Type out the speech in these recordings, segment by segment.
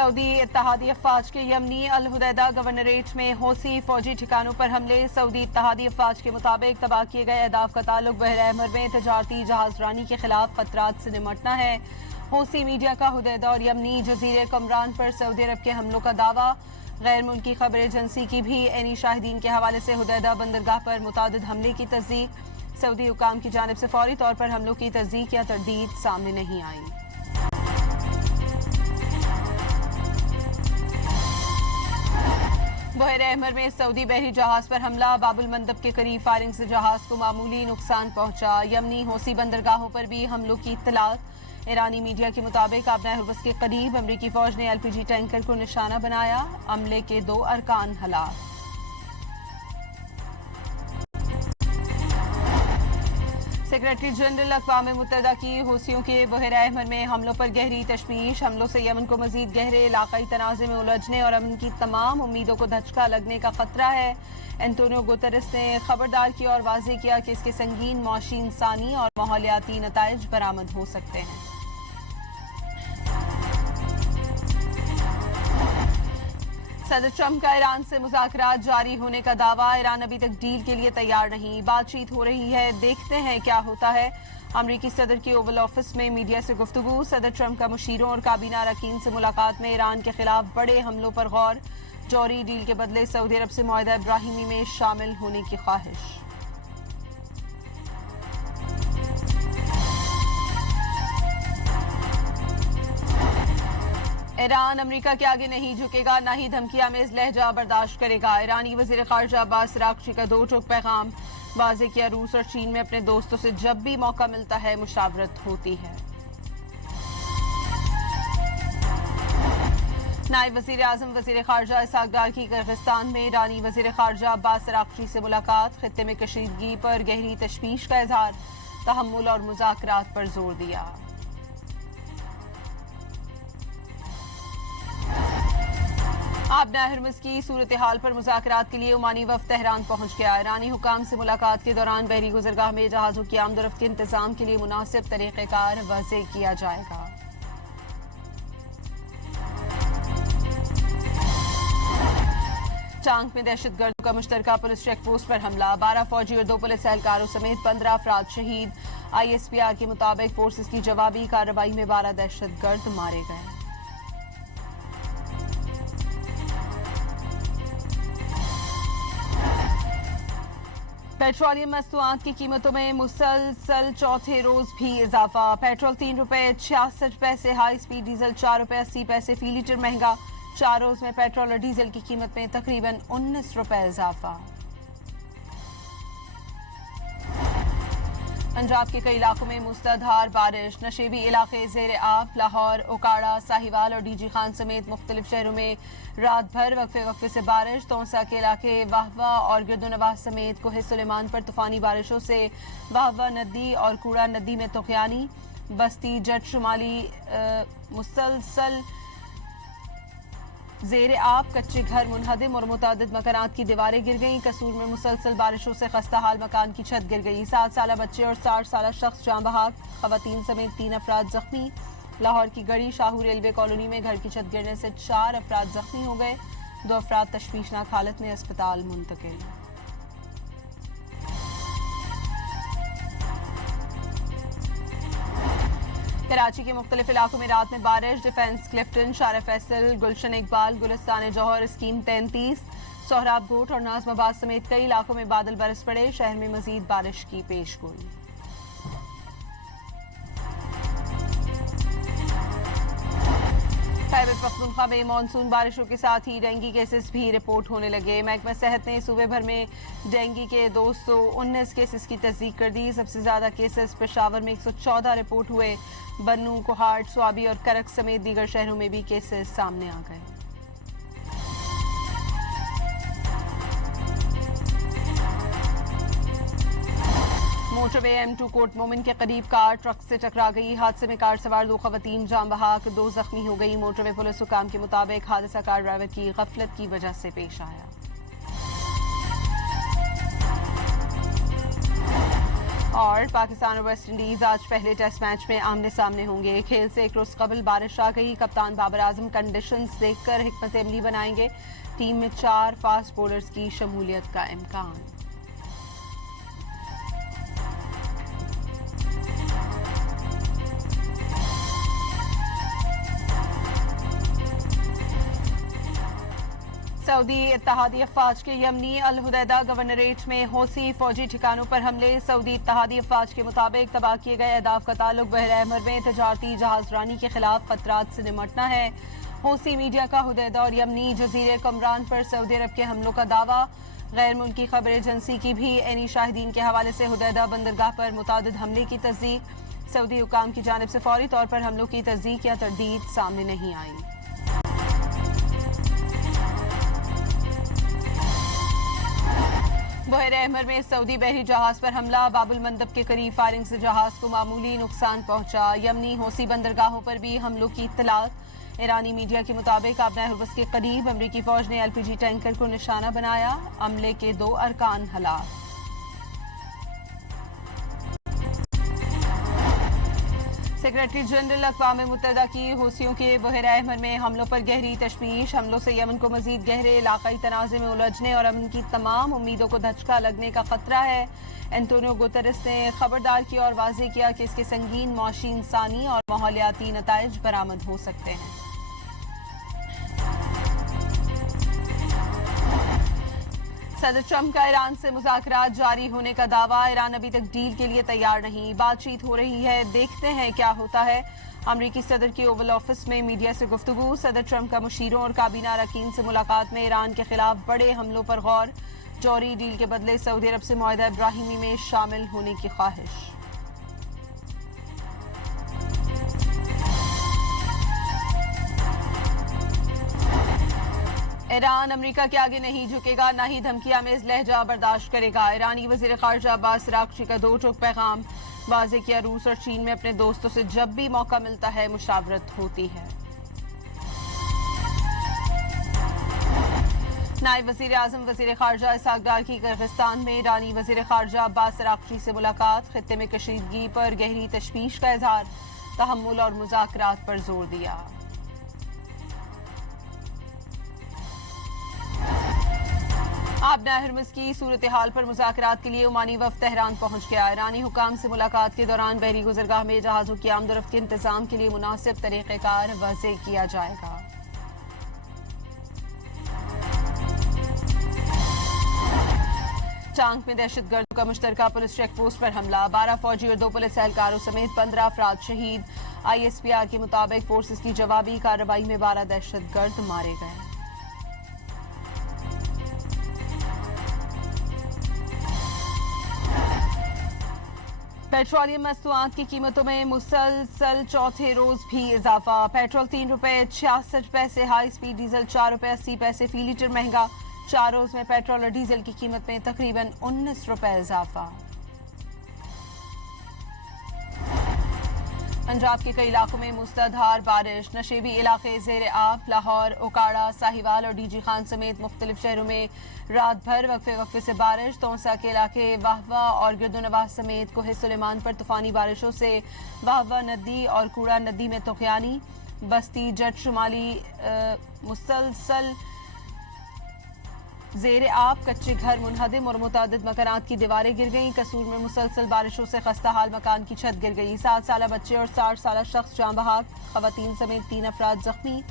Saudi इत्तहादी अफवाज के यमनी अल Hudaydah governorate में हौसी फौजी ठिकानों पर हमले। सऊदी इत्तहादी अफवाज के मुताबिक तबाह किए गए अहदाफ का ताल्लुक बहर अहमर में तजारती जहाजरानी के खिलाफ खतरात से निमटना है। हौसी मीडिया का हुदैदा और यमनी जजीरे कमरान पर सऊदी अरब के हमलों का दावा। गैर मुल्की खबर एजेंसी की भी एनी शाहिदीन के हवाले से हुदैदा बंदरगाह पर मुतादिद हमले की तस्दीक। सऊदी हुकाम की जानिब से फौरी तौर पर हमलों की तस्दीक या तरदीद सामने नहीं आई। बहर अहमर में सऊदी बहरी जहाज पर हमला। बाबुल मंदब के करीब फायरिंग से जहाज को मामूली नुकसान पहुंचा। यमनी हौसी बंदरगाहों पर भी हमलों की इत्तलात। ईरानी मीडिया के मुताबिक आबना हुर्बस के करीब अमरीकी फौज ने LPG टैंकर को निशाना बनाया। हमले के 2 अरकान हलाक। सेक्रेटरी जनरल अक़वाम मुत्तहिदा की हौसियों के बहर अहमर में हमलों पर गहरी तशवीश। हमलों से यमन को मजीद गहरे इलाकाई तनाज़े में उलझने और अमन की तमाम उम्मीदों को धचका लगने का खतरा है। एंटोनियो गुतरस ने खबरदार किया और वाज़ेह किया कि इसके संगीन मौशी इंसानी और माहौलियाती नताइज बरामद हो सकते हैं। सदर ट्रंप का ईरान से मुज़ाकरात जारी होने का दावा। ईरान अभी तक डील के लिए तैयार नहीं, बातचीत हो रही है, देखते हैं क्या होता है। अमरीकी सदर की ओवल ऑफिस में मीडिया से गुफ्तगू। सदर ट्रंप का मुशीरों और काबीना अरकान से मुलाकात में ईरान के खिलाफ बड़े हमलों पर गौर। जौहरी डील के बदले सऊदी अरब से मुआहदा इब्राहिमी में शामिल होने की ख्वाहिश। ईरान अमेरिका के आगे नहीं झुकेगा, न ही धमकियां में इस लहजा बर्दाश्त करेगा। ईरानी वजीर खारजा अब्बास अराग़ची का 2 टोक पैगाम। वाज़ेह किया रूस और चीन में अपने दोस्तों से जब भी मौका मिलता है मुशावरत होती है। नायब वजीर आज़म वजीर खारजा इसहाक डार की किर्गिस्तान में ईरानी वजीर खारजा अब्बास अराग़ची से मुलाकात। खित्ते में कशीदगी पर गहरी तशवीश का इजहार। तहम्मुल और मुज़ाकरात पर जोर दिया। आबना हुर्मुज़ की सूरत हाल पर मुज़ाकरात के लिए ओमानी वफ़द तेहरान पहुंच गया। ईरानी हुकाम से मुलाकात के दौरान बहरी गुज़रगाह में जहाज़ों की आमदोरफ्त के इंतजाम के लिए मुनासिब तरीक़ेकार वाज़ेह किया जाएगा। टांग में दहशतगर्दों का मुश्तरका पुलिस चेक पोस्ट पर हमला। 12 फौजी और 2 पुलिस एहलकारों समेत 15 अफराद शहीद। ISPR के मुताबिक फोर्सेस की जवाबी कार्रवाई में 12 दहशतगर्द मारे गए। पेट्रोलियम मस्तूआत की कीमतों में मुसलसल चौथे रोज भी इजाफा। पेट्रोल 3 रुपए 66 पैसे, हाई स्पीड डीजल 4 रुपए 80 पैसे फी लीटर महंगा। 4 रोज में पेट्रोल और डीजल की कीमत में तकरीबन 19 रुपए इजाफा। पंजाब के कई इलाकों में मूसलाधार बारिश। नशेबी इलाके ज़ेर आब। लाहौर, ओकाड़ा, साहिवाल और DG खान समेत मुख्तलिफ शहरों में रात भर वक्फे वक्फे से बारिश। तोंसा के इलाके वाहवा और गिरदोनवाह समेत कोहे सुलेमान पर तूफानी बारिशों से वाहवा नदी और कूड़ा नदी में तुग़यानी। बस्ती जट शुमाली मुसलसल ज़ेर आब। कच्चे घर मुनहदिम और मुतादिद मकानात की दीवारें गिर गईं। कसूर में मुसलसल बारिशों से खस्ता हाल मकान की छत गिर गई। 7 साल बच्चे और 60 साल शख्स जाँ बहक। ख़वातीन समेत 3 अफराद जख्मी। लाहौर की गड़ी शाहू रेलवे कॉलोनी में घर की छत गिरने से 4 अफराद जख्मी हो गए। 2 अफराद तशवीशनाक हालत में अस्पताल मुंतकिल। कराची के मुख्तलिफ इलाकों में रात में बारिश। डिफेंस क्लिफ्टन, शारा फैसल, गुलशन इकबाल, गुलिस्तान जौहर, स्कीम 33, सोहराब गोट और नाजमाबाद समेत कई इलाकों में बादल बरस पड़े। शहर में मजीद बारिश की पेशगोई। खैबर पख्तूनख्वा में मानसून बारिशों के साथ ही डेंगू केसेस भी रिपोर्ट होने लगे। महकमा सेहत ने सूबे भर में डेंगू के 219 केसेस की तस्दीक कर दी। सबसे ज्यादा केसेस पेशावर में 114 रिपोर्ट हुए। बन्नू, कोहाट, स्वाबी और करक समेत दीगर शहरों में भी केसेस सामने आ गए। मोटरवे M2 कोट मोमिन के करीब कार ट्रक से टकरा गई। हादसे में कार सवार 2 खवातीन जाँ बहक, 2 जख्मी हो गई। मोटरवे पुलिस हुकाम के मुताबिक हादसा कार ड्राइवर की गफलत की वजह से पेश आया। और पाकिस्तान और वेस्ट इंडीज आज पहले टेस्ट मैच में आमने सामने होंगे। खेल से एक रोज कबल बारिश आ गई। कप्तान बाबर आजम कंडीशंस देखकर हिकमत अमली बनाएंगे। टीम में 4 फास्ट बॉलर्स की शमूलियत का इम्कान। सऊदी इत्तहादी अफवाज के यमनी अल हुदैदा गवर्नरेट में हौसी फौजी ठिकानों पर हमले। सऊदी इत्तहादी अफवाज के मुताबिक तबाह किए गए अहदाफ का ताल्लुक बहर अहमर में तजारती जहाजरानी के खिलाफ खतरात से निमटना है। हौसी मीडिया का हुदैदा और यमनी जजीरे कमरान पर सऊदी अरब के हमलों का दावा। गैर मुल्की खबर एजेंसी की भी एनी शाहिदीन के हवाले से हुदैदा बंदरगाह पर मुतादिद हमले की तस्दीक। सऊदी हुकाम की जानिब से फौरी तौर पर हमलों की तस्दीक या तरदीद सामने नहीं आई। बहर अहमर में सऊदी बहरी जहाज पर हमला। बाबुल मंदब के करीब फायरिंग से जहाज को मामूली नुकसान पहुंचा। यमनी हौसी बंदरगाहों पर भी हमलों की इत्तलात। ईरानी मीडिया के मुताबिक आबना हुर्बस के करीब अमरीकी फौज ने LPG टैंकर को निशाना बनाया। हमले के 2 अरकान हलाक। सेक्रेटरी जनरल अक़वाम मुत्तहिदा की हौसियों के बहर अहमर में हमलों पर गहरी तशवीश। हमलों से यमन को मजीद गहरे इलाकाई तनाज़े में उलझने और अमन की तमाम उम्मीदों को धचका लगने का खतरा है। एंटोनियो गुतेरेस ने खबरदार किया और वाज़ेह किया कि इसके संगीन मौशी इंसानी और माहौलियाती नताइज बरामद हो सकते हैं। सदर ट्रंप का ईरान से मुज़ाकरात जारी होने का दावा। ईरान अभी तक डील के लिए तैयार नहीं। बातचीत हो रही है, देखते हैं क्या होता है। अमरीकी सदर की ओवल ऑफिस में मीडिया से गुफ्तगू। सदर ट्रंप का मुशीरों और काबीना अरकान से मुलाकात में ईरान के खिलाफ बड़े हमलों पर गौर। जौहरी डील के बदले सऊदी अरब से मुआहदा इब्राहिमी में शामिल होने की ख्वाहिश। ईरान अमेरिका के आगे नहीं झुकेगा, ना ही धमकियां में इस लहजा बर्दाश्त करेगा। ईरानी वजीर खारजा अब्बास अरागची का 2 टूक पैगाम। वाज़ेह किया रूस और चीन में अपने दोस्तों से जब भी मौका मिलता है मुशावरत होती है। नायब वजीर आजम वजीर खारजा इसहाक डार की किर्गिस्तान में ईरानी वजीर खारजा अब्बास अरागची से मुलाकात। खित्ते में कशीदगी पर गहरी तशवीश का इजहार। तहम्मुल और मुज़ाकरात पर जोर दिया। आबना हुर्मुज़ की सूरत हाल पर मुज़ाकरात के लिए ओमानी वफ़द तेहरान पहुंच गया। ईरानी हुकाम से मुलाकात के दौरान बहरी गुज़रगाह में जहाज़ों की आमदोरफ्त के इंतजाम के लिए मुनासिब तरीक़ेकार वाज़ेह किया जाएगा। चांग में दहशतगर्दों का मुश्तरका पुलिस चेक पोस्ट पर हमला। 12 फौजी और 2 पुलिस एहलकारों समेत 15 अफराद शहीद। ISPR के मुताबिक फोर्सेस की जवाबी कार्रवाई में 12 दहशतगर्द मारे गए। पेट्रोलियम मस्तूआत की कीमतों में मुसलसल चौथे रोज भी इजाफा। पेट्रोल 3 रुपए 66 पैसे, हाई स्पीड डीजल 4 रुपए 80 पैसे फी लीटर महंगा। 4 रोज में पेट्रोल और डीजल की कीमत में तकरीबन 19 रुपए इजाफा। पंजाब के कई इलाकों में मूसलाधार बारिश। नशेबी इलाके ज़ेर आब। लाहौर, ओकाड़ा, साहिवाल और DG खान समेत मुख्तलिफ शहरों में रात भर वक्फे वक्फे से बारिश। तोंसा के इलाके वाहवा और गिरदोनवाह समेत कोहे सुलेमान पर तूफानी बारिशों से वाहवा नदी और कूड़ा नदी में तुग़यानी। बस्ती जट शुमाली मुसलसल ज़ेर आब। कच्चे घर मुनहदिम और मुतादिद मकानात की दीवारें गिर गईं। कसूर में मुसलसल बारिशों से खस्ता हाल मकान की छत गिर गई। 7 साल बच्चे और 60 साल शख्स जाँ बहक। ख़वातीन समेत 3 अफराद जख्मी।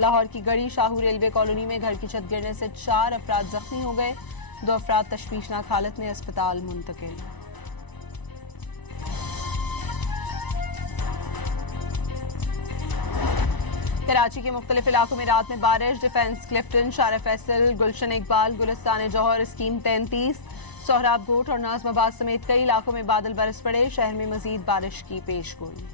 लाहौर की गड़ी शाहू रेलवे कॉलोनी में घर की छत गिरने से 4 अफराद जख्मी हो गए। 2 अफराद तशवीशनाक हालत में अस्पताल मुंतकिल। कराची के मुख्तलिफ इलाकों में रात में बारिश। डिफेंस क्लिफ्टन, शारा फैसल, गुलशन इकबाल, गुलिस्तान जौहर, स्कीम 33, सोहराब गोट और नाजमाबाद समेत कई इलाकों में बादल बरस पड़े। शहर में मजीद बारिश की पेशगोई।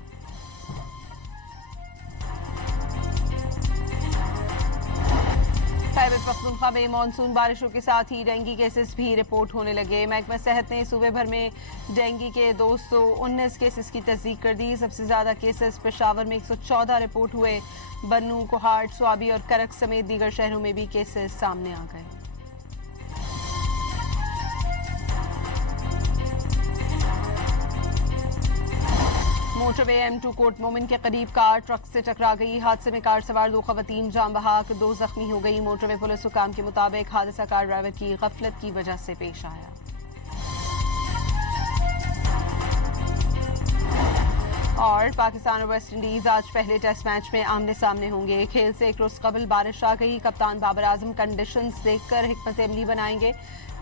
खैबर पख्तूनख्वा में मानसून बारिशों के साथ ही डेंगू केसेस भी रिपोर्ट होने लगे। महकमा सेहत ने सूबे भर में डेंगू के 219 केसेस की तस्दीक कर दी। सबसे ज्यादा केसेस पेशावर में 114 रिपोर्ट हुए। बन्नू, कोहाट, स्वाबी और करक समेत दीगर शहरों में भी केसेस सामने आ गए। मोटरवे M2 कोट मोमिन के करीब कार ट्रक से टकरा गई। हादसे में कार सवार 2 खवातीन जान बहक, 2 जख्मी हो गई। मोटरवे पुलिस हुकाम के मुताबिक हादसा कार ड्राइवर की गफलत की वजह से पेश आया। और पाकिस्तान और वेस्ट इंडीज आज पहले टेस्ट मैच में आमने सामने होंगे। खेल से एक रोज कबल बारिश आ गई। कप्तान बाबर आजम कंडीशंस देखकर हिकमत अमली बनाएंगे।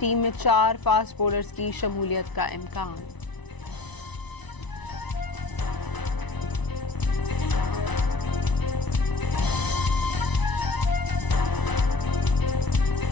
टीम में 4 फास्ट बॉलर्स की शमूलियत का इम्कान।